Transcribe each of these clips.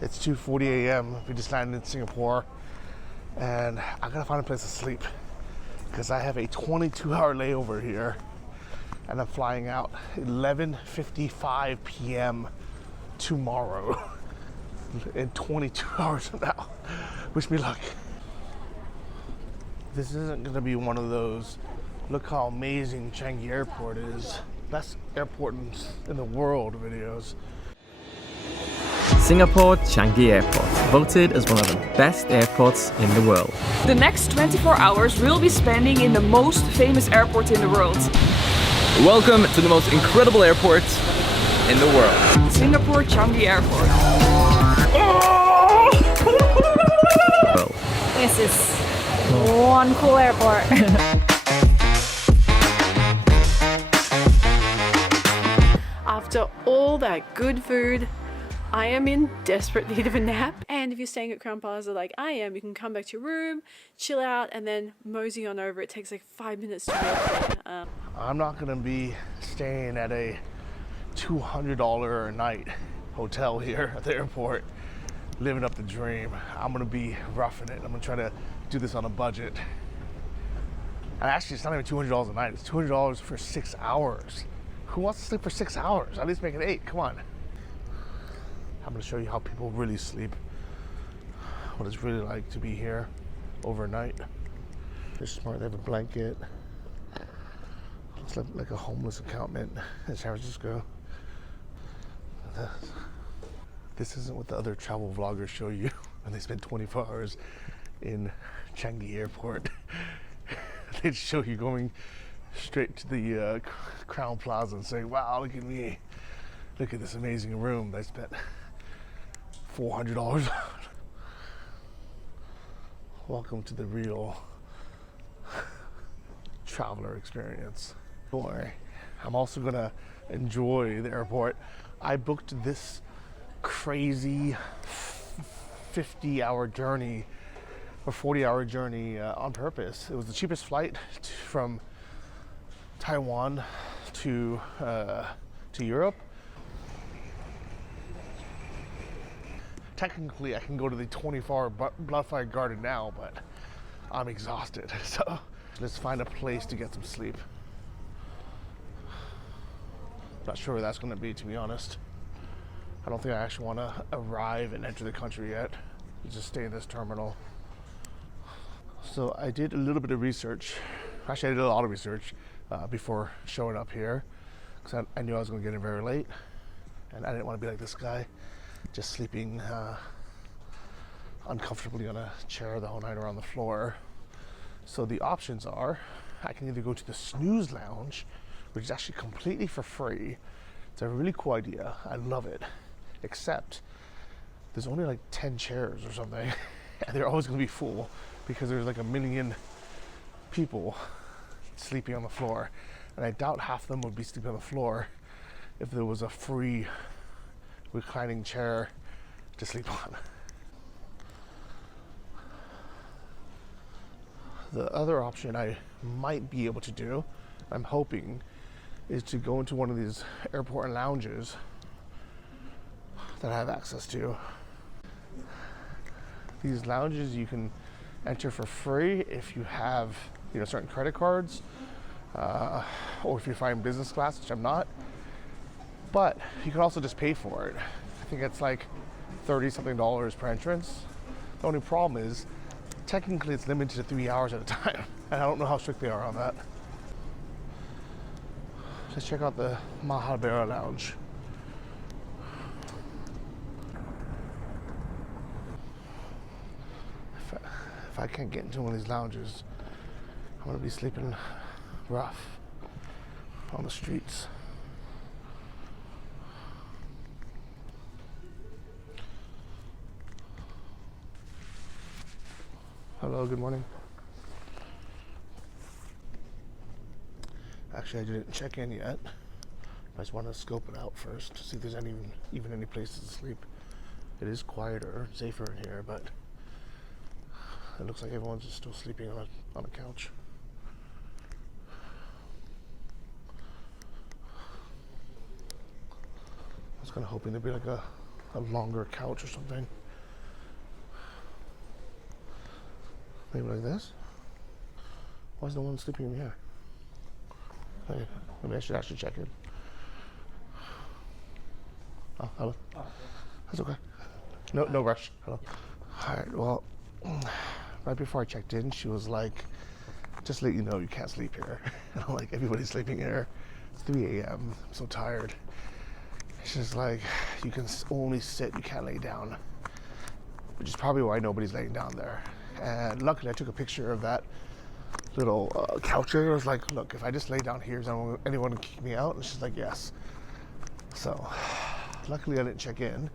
It's 2:40 a.m. We just landed in Singapore, and I gotta find a place to sleep because I have a 22-hour layover here, and I'm flying out 11:55 p.m. tomorrow in 22 hours from now. Wish me luck. This isn't gonna be one of those, look how amazing Changi Airport is, best airport in the world videos. Singapore Changi Airport, voted as one of the best airports in the world. The next 24 hours we'll be spending in the most famous airport in the world. Welcome to the most incredible airport in the world. Singapore Changi Airport. This is one cool airport. After all that good food, I am in desperate need of a nap. And if you're staying at Crown Plaza like I am, you can come back to your room, chill out, and then mosey on over. It takes like 5 minutes to walk there. I'm not gonna be staying at a $200 a night hotel here at the airport, living up the dream. I'm gonna be roughing it. I'm gonna try to do this on a budget. And actually, it's not even $200 a night. It's $200 for 6 hours. Who wants to sleep for 6 hours? At least make it 8, come on. I'm gonna show you how people really sleep. What it's really like to be here overnight. They're smart, they have a blanket. It's like a homeless encampment in San Francisco. This isn't what the other travel vloggers show you when they spend 24 hours in Changi Airport. They show you going straight to the Crown Plaza and say, wow, look at me. Look at this amazing room that I spent $400 on. Welcome to the real traveler experience. Don't worry, I'm also gonna enjoy the airport. I booked this crazy 50-hour journey or 40-hour journey on purpose. It was the cheapest flight from Taiwan to Europe. Technically, I can go to the 24-hour butterfly garden now, but I'm exhausted. So let's find a place to get some sleep. Not sure where that's going to be, to be honest. I don't think I actually want to arrive and enter the country yet. Just stay in this terminal. So I did a little bit of research. Actually, I did a lot of research before showing up here, because I knew I was going to get in very late, and I didn't want to be like this guy, just sleeping uncomfortably on a chair the whole night or on the floor. So the options are, I can either go to the snooze lounge, which is actually completely for free. It's a really cool idea. I love it. Except there's only like 10 chairs or something, and they're always going to be full because there's like a million people sleeping on the floor, and I doubt half of them would be sleeping on the floor if there was a free reclining chair to sleep on. The other option I might be able to do, I'm hoping, is to go into one of these airport lounges that I have access to. These lounges you can enter for free if you have, certain credit cards, or if you're flying business class, which I'm not. But you can also just pay for it. I think it's like $30-something per entrance. The only problem is, technically it's limited to 3 hours at a time, and I don't know how strict they are on that. Let's check out the Mahabera Lounge. If I can't get into one of these lounges, I'm gonna be sleeping rough on the streets. Hello, good morning. Actually, I didn't check in yet. I just want to scope it out first to see if there's even any places to sleep. It is quieter, safer in here, but it looks like everyone's just still sleeping on a couch. I was kind of hoping there'd be like a a longer couch or something. Maybe like this. Why is no one sleeping in here? Hey, maybe I should actually check in. Oh, hello. That's okay. No rush. Hello. All right. Well, right before I checked in, she was like, "Just let you know, you can't sleep here." And I'm like, "Everybody's sleeping here. It's 3 a.m. I'm so tired." She's like, "You can only sit. You can't lay down," which is probably why nobody's laying down there. And luckily, I took a picture of that little couch area. I was like, "Look, if I just lay down here, is anyone gonna kick me out?" And she's like, "Yes." So, luckily, I didn't check in.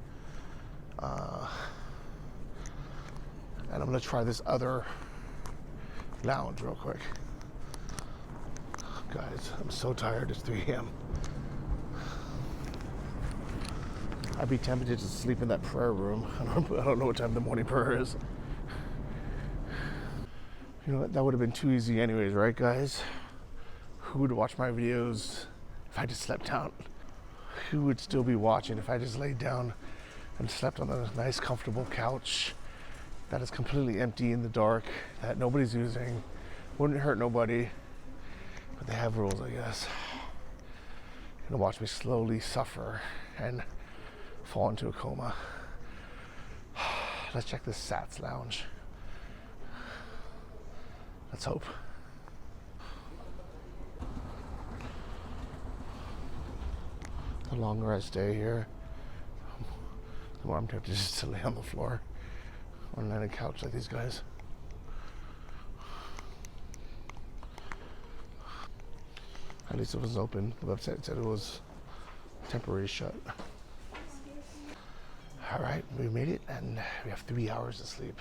And I'm gonna try this other lounge real quick. Guys, I'm so tired. It's 3 a.m. I'd be tempted to sleep in that prayer room. I don't know what time the morning prayer is. You know what? That would have been too easy anyways, right, guys? Who would watch my videos if I just slept down? Who would still be watching if I just laid down and slept on a nice, comfortable couch that is completely empty in the dark, that nobody's using, wouldn't hurt nobody, but they have rules, I guess. You're gonna watch me slowly suffer and fall into a coma. Let's check this Sats lounge. Let's hope. The longer I stay here, the more I'm tempted just to lay on the floor on a couch like these guys. At least it was open. The website said it was temporary shut. All right, we made it, and we have 3 hours to sleep.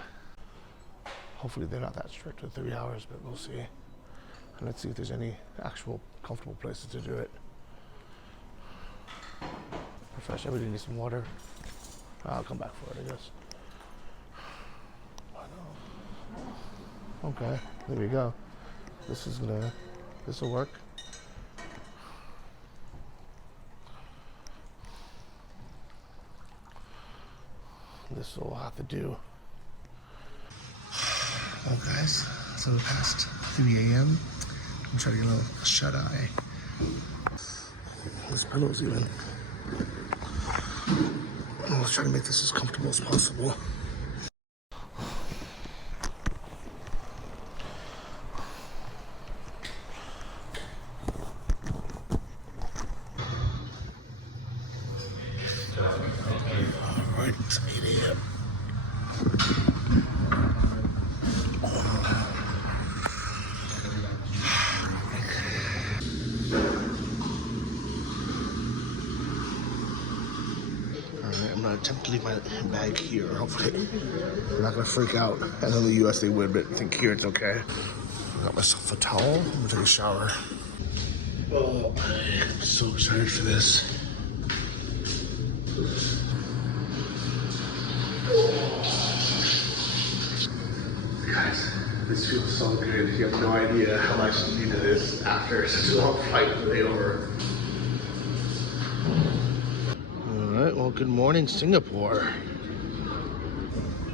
Hopefully they're not that strict with 3 hours, but we'll see. And let's see if there's any actual comfortable places to do it. Refresh, everybody needs some water. I'll come back for it, I guess. Okay, there we go. This'll work. This will have to do. Well, guys, so past 3 a.m. I'm trying to get a little shut eye. This pillow's even. Let's try to make this as comfortable as possible. Alright, it's 8 a.m. I'm gonna attempt to leave my bag here. Hopefully, I'm not gonna freak out. I know in the US they would, but I think here it's okay. Got myself a towel. I'm gonna take a shower. Oh, I'm so excited for this. Guys, this feels so good. You have no idea how much I needed this after such a long flight layover. Alright, well, good morning, Singapore.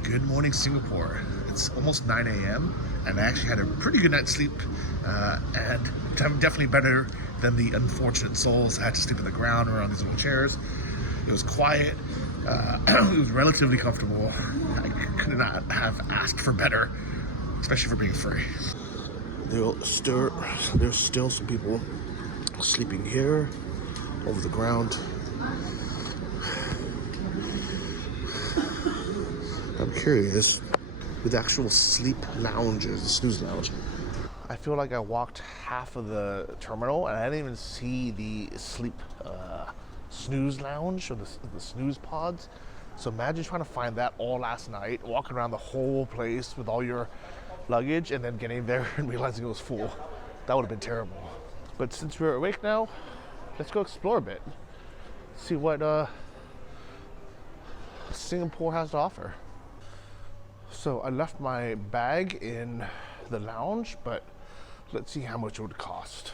Good morning, Singapore. It's almost 9 a.m. and I actually had a pretty good night's sleep, and definitely better than the unfortunate souls. I had to sleep on the ground or on these little chairs. It was quiet. It was relatively comfortable. I could not have asked for better, especially for being free. There's still some people sleeping here, over the ground. I'm curious, with actual sleep lounges, the snooze lounge. I feel like I walked half of the terminal and I didn't even see the sleep snooze lounge or the snooze pods. So imagine trying to find that all last night, walking around the whole place with all your luggage and then getting there and realizing it was full. That would have been terrible. But since we're awake now, let's go explore a bit. See what Singapore has to offer. So I left my bag in the lounge, but let's see how much it would cost.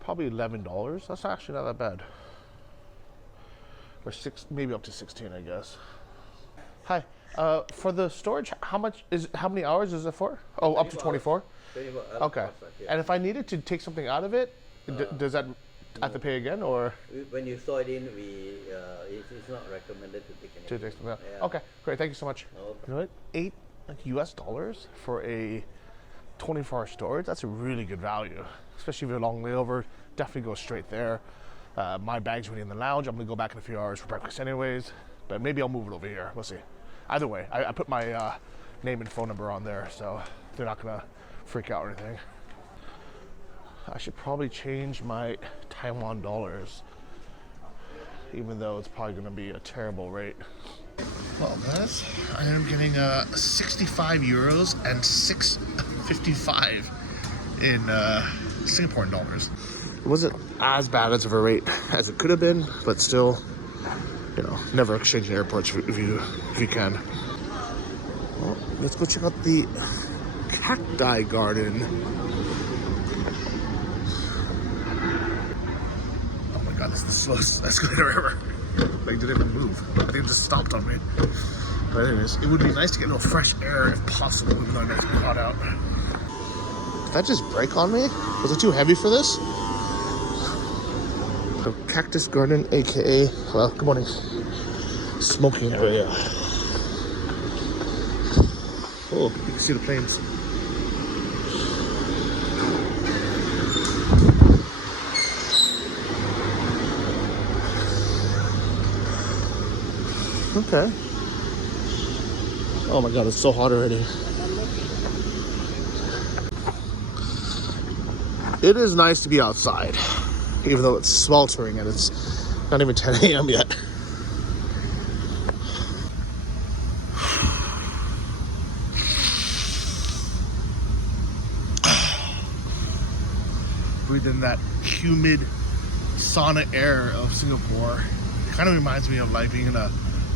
Probably $11. That's actually not that bad. Or maybe up to 16, I guess. Hi. For the storage, how many hours is it for? Oh, up to 24? 24 hours. Okay. Yeah. And if I needed to take something out of it, does that I have to pay again, or? When you store it in, it's not recommended to take anything. To take something out. Yeah. Okay, great. Thank you so much. No You know what? $8 for a 24-hour storage. That's a really good value, especially if you're a long layover. Definitely go straight there. My bag's waiting in the lounge. I'm gonna go back in a few hours for breakfast anyways, but maybe I'll move it over here. We'll see. Either way, I put my name and phone number on there, so they're not gonna freak out or anything. I should probably change my Taiwan dollars, even though it's probably gonna be a terrible rate. Well, guys, I am getting 65 euros and 6.55 in Singapore dollars. It wasn't as bad as of a rate as it could have been, but still, you know, never exchange in airports if you can. Well, let's go check out the cacti garden. Oh my god, this is the slowest escalator ever. Like, didn't even move. I think it just stopped on me. But anyways, it would be nice to get a little fresh air if possible, even though I know it's hot out. Did that just break on me? Was it too heavy for this? So cactus garden, aka, well, good morning, smoking area. Oh, you can see the planes. Okay. Oh my god, it's so hot already. It is nice to be outside, even though it's sweltering and it's not even 10 a.m. yet. Breathe in that humid sauna air of Singapore. It kind of reminds me of like being in a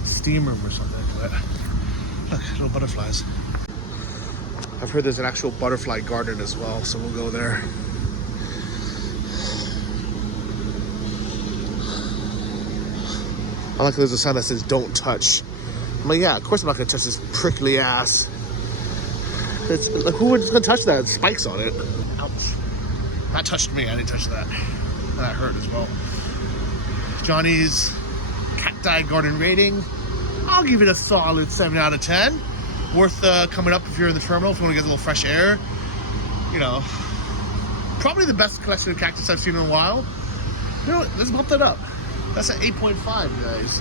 steam room or something. But look, little butterflies. I've heard there's an actual butterfly garden as well, so we'll go there. I like there's a sign that says don't touch. I'm like, yeah, of course I'm not gonna touch this prickly ass. It's like, who would gonna touch that? It spikes on it. Ouch. That touched me, I didn't touch that. That hurt as well. Johnny's cacti garden rating, I'll give it a solid 7 out of 10. Worth coming up if you're in the terminal, if you want to get a little fresh air. You know, probably the best collection of cactus I've seen in a while. You know, let's bump that up. That's an 8.5, guys.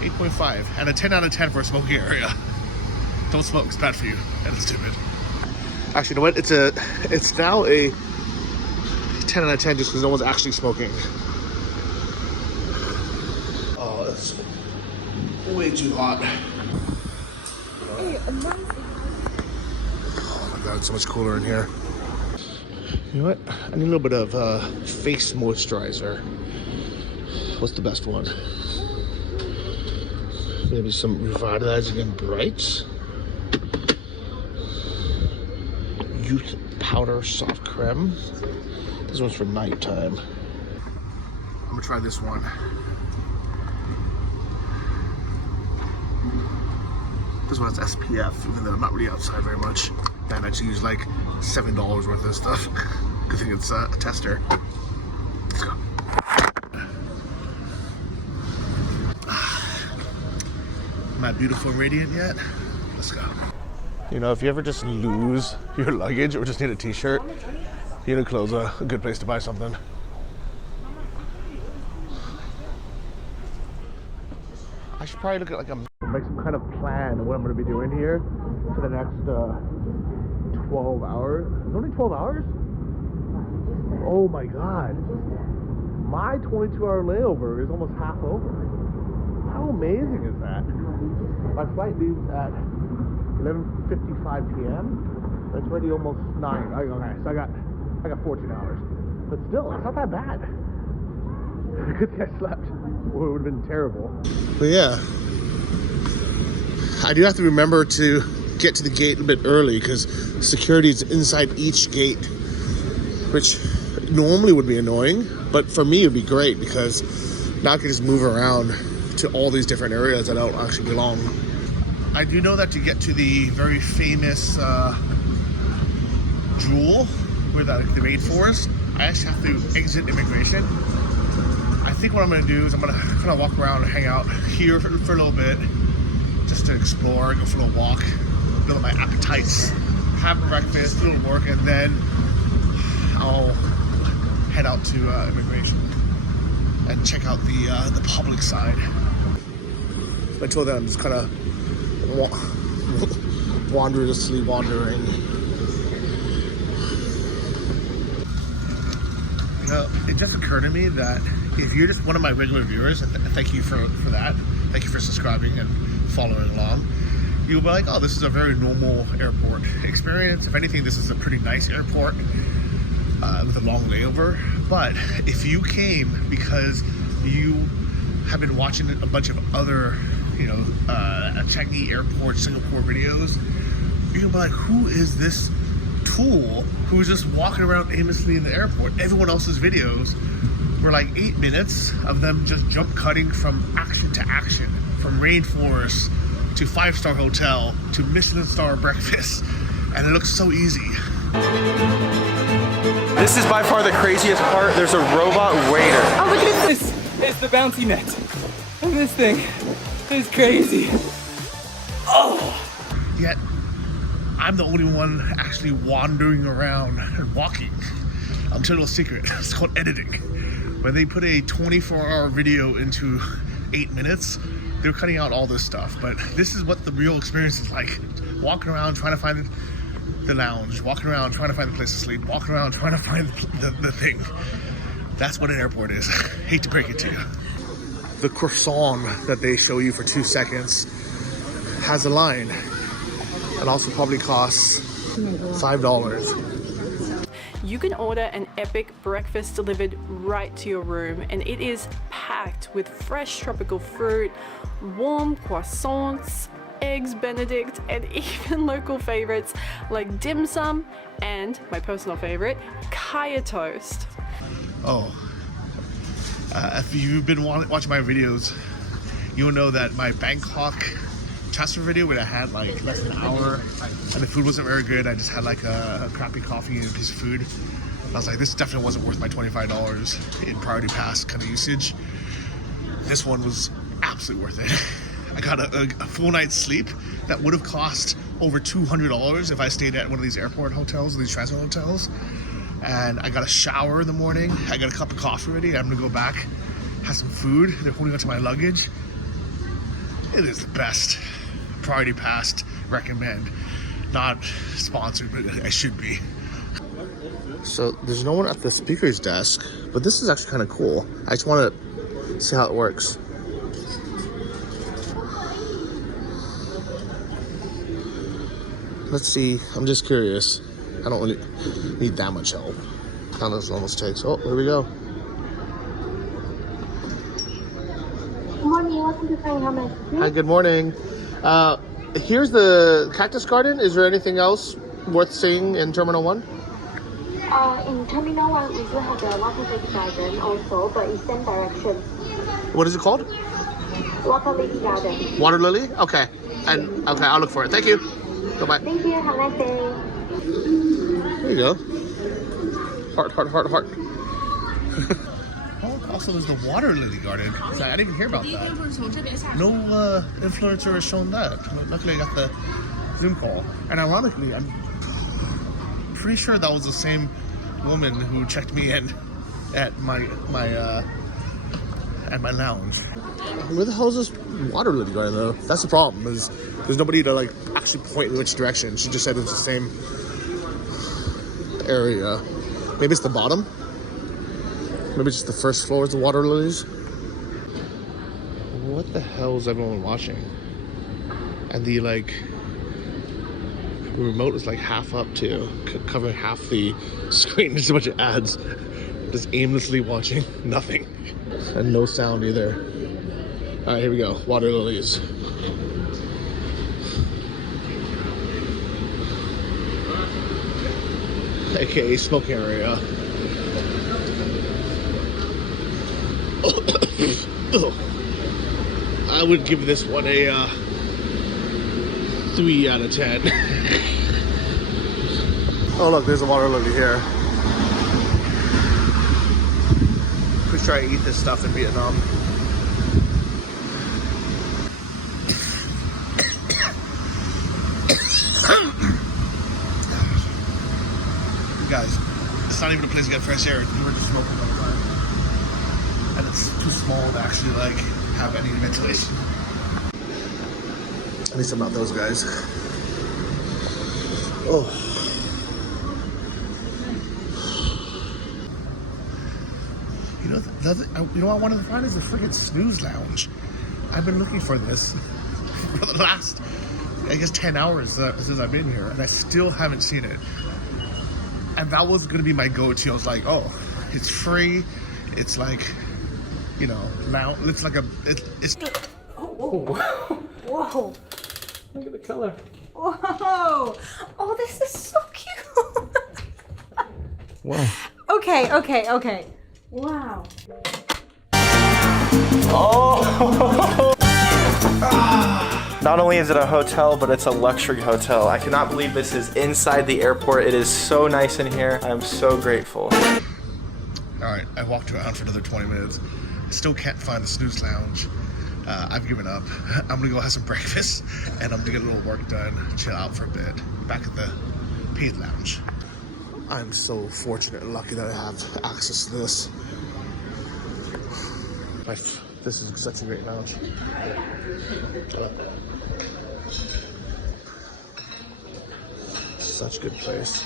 8.5. And a 10 out of 10 for a smoking area. Don't smoke, it's bad for you. And it's stupid. Actually, you know what? It's now a 10 out of 10 just because no one's actually smoking. Oh, that's way too hot. Oh my god, it's so much cooler in here. You know what? I need a little bit of face moisturizer. What's the best one? Maybe some revitalizing and brights. Youth powder soft creme. This one's for nighttime. I'm gonna try this one. This one has SPF, even though I'm not really outside very much. And I actually use like $7 worth of stuff. Good thing it's a tester. Let's go. Am I beautiful and radiant yet? Let's go. You know, if you ever just lose your luggage or just need a t-shirt, Uniqlo's a good place to buy something. I should probably look at make some kind of plan of what I'm going to be doing here for the next 12 hours. It's only 12 hours? Oh my god. My 22-hour layover is almost half over. How amazing is that? My flight leaves at 11:55 p.m. It's already almost 9. Okay, so I got 14 hours. But still, it's not that bad. Good thing I slept. Or it would have been terrible. But yeah, I do have to remember to get to the gate a bit early because security is inside each gate, which normally would be annoying, but for me it would be great because now I can just move around to all these different areas that don't actually belong. I do know that to get to the very famous Jewel, where the rainforest, I actually have to exit immigration. I think what I'm gonna do is I'm gonna kind of walk around and hang out here for a little bit, just to explore, go for a walk, build my appetites, have breakfast, do a little work, and then I'll head out to immigration and check out the public side. Until then, I'm just kind of wanderously wandering. You know, it just occurred to me that if you're just one of my regular viewers, and thank you for that, thank you for subscribing and following along, you'll be like, oh, this is a very normal airport experience. If anything, this is a pretty nice airport with a long layover. But if you came because you have been watching a bunch of other, you know, Changi Airport, Singapore videos, you're gonna be like, who is this tool who's just walking around aimlessly in the airport? Everyone else's videos were like 8 minutes of them just jump cutting from action to action, from rainforest to 5-star hotel to Michelin star breakfast, and it looks so easy. This is by far the craziest part. There's a robot waiter. Oh, look at this! It's the bouncy net. And this thing is crazy. Oh! Yet, I'm the only one actually wandering around and walking. I'll tell you a secret. It's called editing. When they put a 24-hour video into 8 minutes, they're cutting out all this stuff. But this is what the real experience is like. Walking around trying to find the lounge, walking around trying to find the place to sleep, walking around trying to find the thing. That's what an airport is. Hate to break it to you. The croissant that they show you for 2 seconds has a line. It also probably costs $5. You can order an epic breakfast delivered right to your room, and it is packed with fresh tropical fruit, warm croissants, eggs Benedict, and even local favorites like dim sum and my personal favorite, kaya toast. Oh, if you've been watching my videos, you'll know that my Bangkok transfer video where I had like less than an hour and the food wasn't very good. I just had like a crappy coffee and a piece of food. I was like, this definitely wasn't worth my $25 in priority pass kind of usage. This one was absolutely worth it. I got a full night's sleep that would have cost over $200 if I stayed at one of these airport hotels, these transfer hotels. And I got a shower in the morning. I got a cup of coffee ready. I'm gonna go back, have some food. They're holding onto my luggage. It is the best. Priority pass, recommend. Not sponsored, but I should be. So there's no one at the speaker's desk, but this is actually kind of cool. I just want to see how it works. Let's see. I'm just curious. I don't really need that much help. How does it almost takes? Oh, here we go. Good morning. Welcome to Thailand. How may I help you? Hi, good morning. Here's the Cactus Garden. Is there anything else worth seeing in Terminal 1? In Terminal 1, we do have the Water Lily Garden also, but in same direction. What is it called? Water Lily Garden. Water Lily? Okay. And okay, I'll look for it. Thank you. Bye-bye. Thank you. Have a nice day. There you go. Heart, heart, heart, heart. Oh, also there's the Water Lily Garden. I didn't even hear about that. No influencer has shown that. Luckily I got the Zoom call. And ironically, I'm pretty sure that was the same woman who checked me in at my lounge. Where the hell is this Water Lily Garden though? That's the problem, is there's nobody to like actually point in which direction. She just said it's the same area. Maybe it's the bottom. Maybe it's just the first floor is the water lilies. What the hell is everyone watching? And the remote is like half up too, covering half the screen. There's a bunch of ads. Just aimlessly watching nothing. And no sound either. Alright, here we go. Water lilies. AKA smoking area. would give this one a 3 out of 10. Oh look, there's a water lily here. Let's try to eat this stuff in Vietnam. Guys, it's not even a place to get fresh air. You were just smoking all the time. And it's too small to actually like have any ventilation. At least I'm not those guys. Oh. You know, what I wanted to find is the friggin' snooze lounge. I've been looking for this for the last, I guess, 10 hours since I've been here, and I still haven't seen it. And that was gonna be my go-to. I was like, oh, it's free. It's like, you know, lounge. It's like a, it's. Whoa. Whoa. Look at the color. Whoa. Oh, this is so cute. Wow. Okay. Wow. Not only is it a hotel, but it's a luxury hotel. I cannot believe this is inside the airport. It is so nice in here. I'm so grateful. All right, I walked around for another 20 minutes. I still can't find the snooze lounge. I've given up. I'm gonna go have some breakfast and I'm gonna get a little work done, chill out for a bit. Back at the paid lounge. I'm so fortunate and lucky that I have access to this. This is such a great lounge. Such a good place.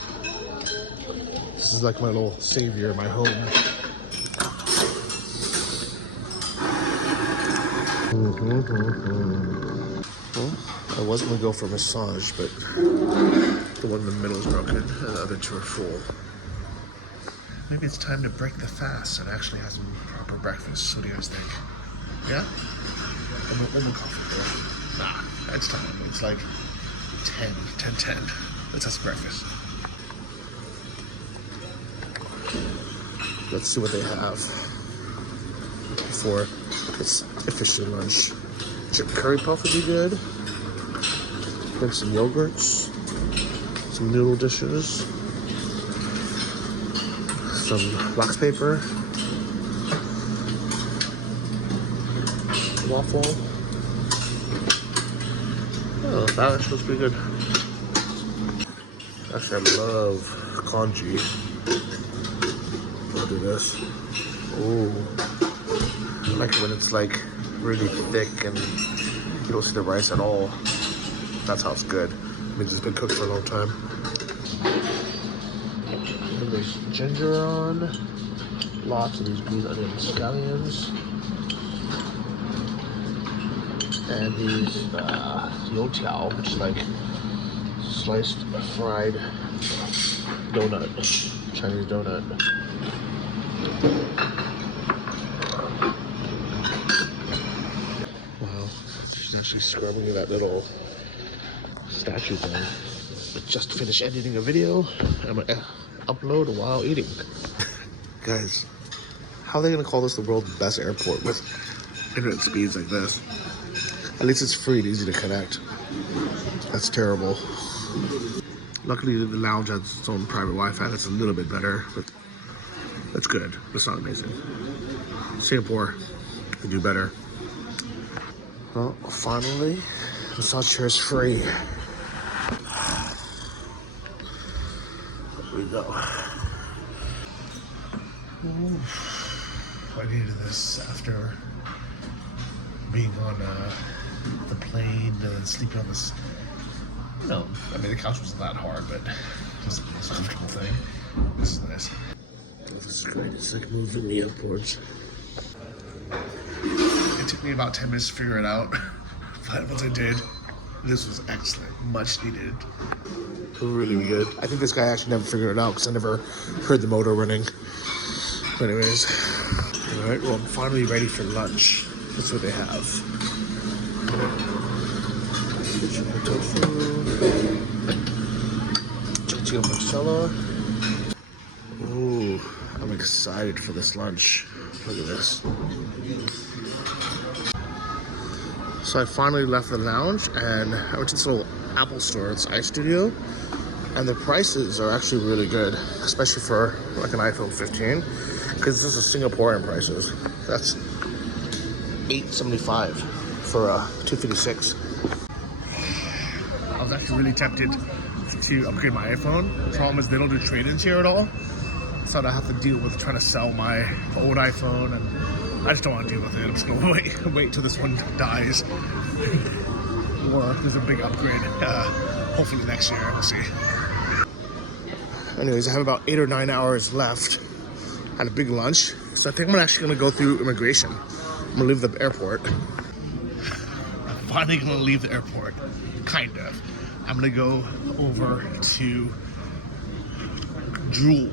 This is like my little savior, my home. Well, I was gonna go for a massage, but the one in the middle is broken and the other two are full. Maybe it's time to break the fast and actually have some proper breakfast. What do you guys think? Yeah? I'm uncomfortable. Nah, it's time. It's like 10. Let's have some breakfast. Let's see what they have before it's officially lunch. Chicken curry puff would be good. Then some yogurts, some noodle dishes, some wax paper, waffle. Oh, that actually looks pretty good. Actually, I love congee. I'll do this. Oh, I like it when it's like really thick and you don't see the rice at all. That's how it's good. It means it's been cooked for a long time. And there's ginger on. Lots of these green onion scallions. And these youtiao, which is like sliced fried donut, Chinese donut. Wow, she's actually scrubbing that little statue thing. I just finished editing a video. I'm gonna upload while eating. Guys, how are they gonna call this the world's best airport with internet speeds like this? At least it's free and easy to connect. That's terrible. Luckily, the lounge has its own private Wi-Fi. That's a little bit better, but that's good. It's not amazing. Singapore, they do better. Well, finally, massage chair is free. There we go. Ooh, I needed this after being on the plane and sleeping on this. No, I mean the couch wasn't that hard, but it was the most comfortable thing. This is nice. This is great. It's like moving the airports. It took me about 10 minutes to figure it out, but once I did, this was excellent, much needed. Really good. I think this guy actually never figured it out because I never heard the motor running. But anyways, all right. Well, I'm finally ready for lunch. That's what they have. Chicken tofu, chicken mozzarella. Ooh, I'm excited for this lunch. Look at this. So I finally left the lounge and I went to this little Apple store, it's ice studio, and the prices are actually really good, especially for like an iPhone 15, because this is Singaporean prices. That's $875 for a 256. I was actually really tempted to upgrade my iPhone. The problem is they don't do trade-ins here at all, so I have to deal with trying to sell my old iPhone, and I just don't want to deal with it. I'm just gonna wait till this one dies, or there's a big upgrade. Hopefully next year, we'll see. Anyways, I have about 8 or 9 hours left. I had a big lunch, so I think I'm actually gonna go through immigration. I'm gonna leave the airport. I'm finally gonna leave the airport, kind of. I'm gonna go over to Jewel,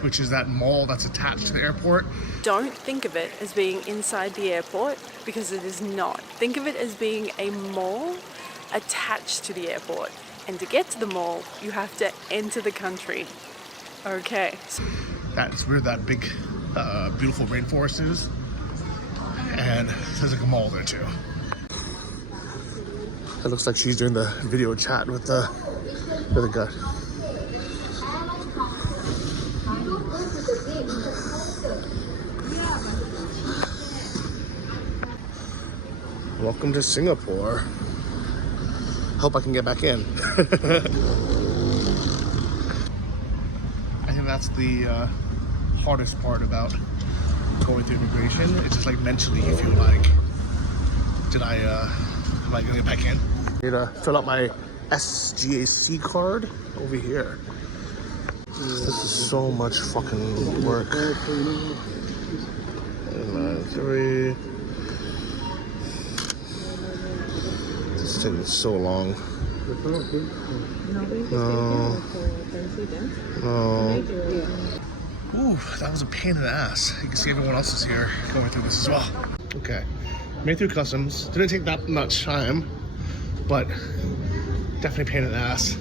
which is that mall that's attached to the airport. Don't think of it as being inside the airport, because it is not. Think of it as being a mall attached to the airport. And to get to the mall, you have to enter the country. Okay. That's where that big, beautiful rainforest is. And there's like a mall there too. It looks like she's doing the video chat with the guy. Welcome to Singapore. Hope I can get back in. I think that's the hardest part about going through immigration. It's just like mentally you feel like, am I gonna get back in? I need to fill out my SGAC card over here. This is so much fucking work. 993. This is taking so long. No. Ooh, that was a pain in the ass. You can see everyone else is here going through this as well. Okay, made through customs. Didn't take that much time, but definitely a pain in the ass.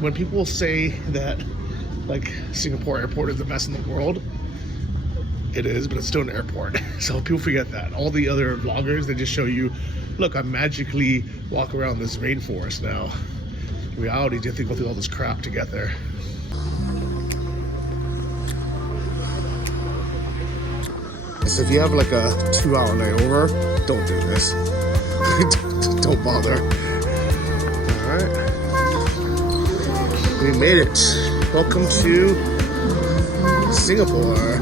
When people say that like Singapore airport is the best in the world, it is, but it's still an airport. So people forget that. All the other vloggers, they just show you, look, I magically walk around this rainforest now. In reality, you have to go through all this crap to get there. So if you have like a 2-hour layover, don't do this. Don't bother. All right. We made it. Welcome to Singapore.